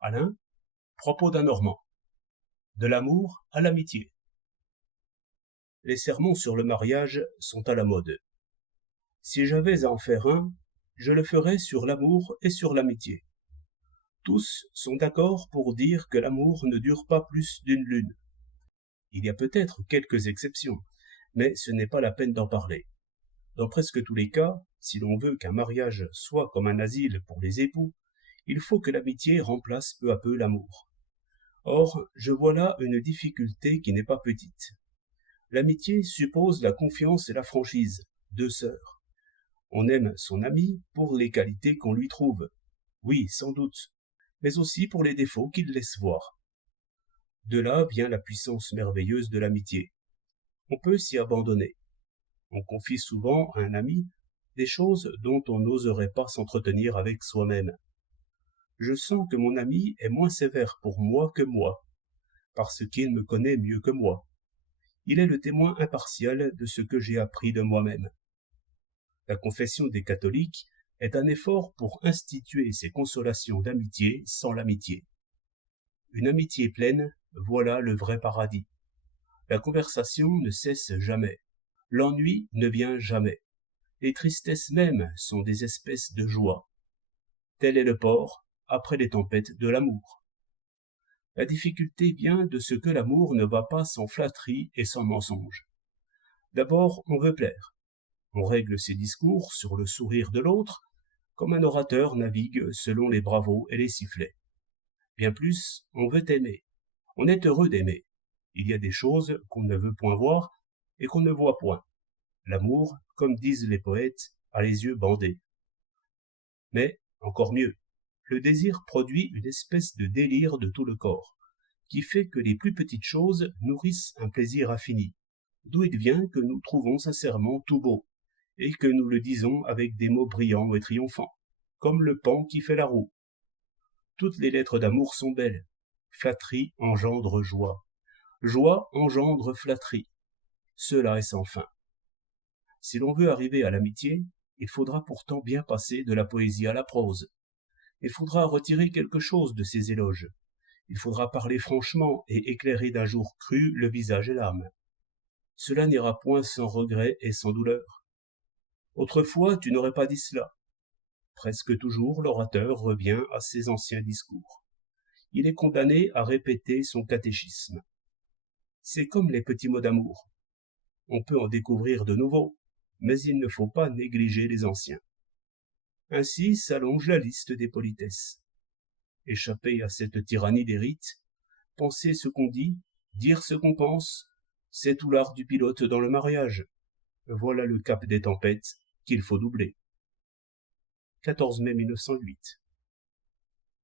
Alain, propos d'un Normand. De l'amour à l'amitié. Les sermons sur le mariage sont à la mode. Si j'avais à en faire un, je le ferais sur l'amour et sur l'amitié. Tous sont d'accord pour dire que l'amour ne dure pas plus d'une lune. Il y a peut-être quelques exceptions, mais ce n'est pas la peine d'en parler. Dans presque tous les cas, si l'on veut qu'un mariage soit comme un asile pour les époux, il faut que l'amitié remplace peu à peu l'amour. Or, je vois là une difficulté qui n'est pas petite. L'amitié suppose la confiance et la franchise, deux sœurs. On aime son ami pour les qualités qu'on lui trouve, oui, sans doute, mais aussi pour les défauts qu'il laisse voir. De là vient la puissance merveilleuse de l'amitié. On peut s'y abandonner. On confie souvent à un ami des choses dont on n'oserait pas s'entretenir avec soi-même. Je sens que mon ami est moins sévère pour moi que moi, parce qu'il me connaît mieux que moi. Il est le témoin impartial de ce que j'ai appris de moi-même. La confession des catholiques est un effort pour instituer ces consolations d'amitié sans l'amitié. Une amitié pleine, voilà le vrai paradis. La conversation ne cesse jamais. L'ennui ne vient jamais. Les tristesses mêmes sont des espèces de joie. Tel est le port, après les tempêtes de l'amour. La difficulté vient de ce que l'amour ne va pas sans flatterie et sans mensonge. D'abord, on veut plaire. On règle ses discours sur le sourire de l'autre, comme un orateur navigue selon les bravos et les sifflets. Bien plus, on veut aimer. On est heureux d'aimer. Il y a des choses qu'on ne veut point voir et qu'on ne voit point. L'amour, comme disent les poètes, a les yeux bandés. Mais, encore mieux, le désir produit une espèce de délire de tout le corps, qui fait que les plus petites choses nourrissent un plaisir infini, d'où il vient que nous trouvons un serment tout beau, et que nous le disons avec des mots brillants et triomphants, comme le pan qui fait la roue. Toutes les lettres d'amour sont belles. Flatterie engendre joie. Joie engendre flatterie. Cela est sans fin. Si l'on veut arriver à l'amitié, il faudra pourtant bien passer de la poésie à la prose. Il faudra retirer quelque chose de ces éloges. Il faudra parler franchement et éclairer d'un jour cru le visage et l'âme. Cela n'ira point sans regret et sans douleur. Autrefois, tu n'aurais pas dit cela. Presque toujours, l'orateur revient à ses anciens discours. Il est condamné à répéter son catéchisme. C'est comme les petits mots d'amour. On peut en découvrir de nouveaux, mais il ne faut pas négliger les anciens. Ainsi s'allonge la liste des politesses. Échapper à cette tyrannie des rites, penser ce qu'on dit, dire ce qu'on pense, c'est tout l'art du pilote dans le mariage. Voilà le cap des tempêtes qu'il faut doubler. 14 mai 1908.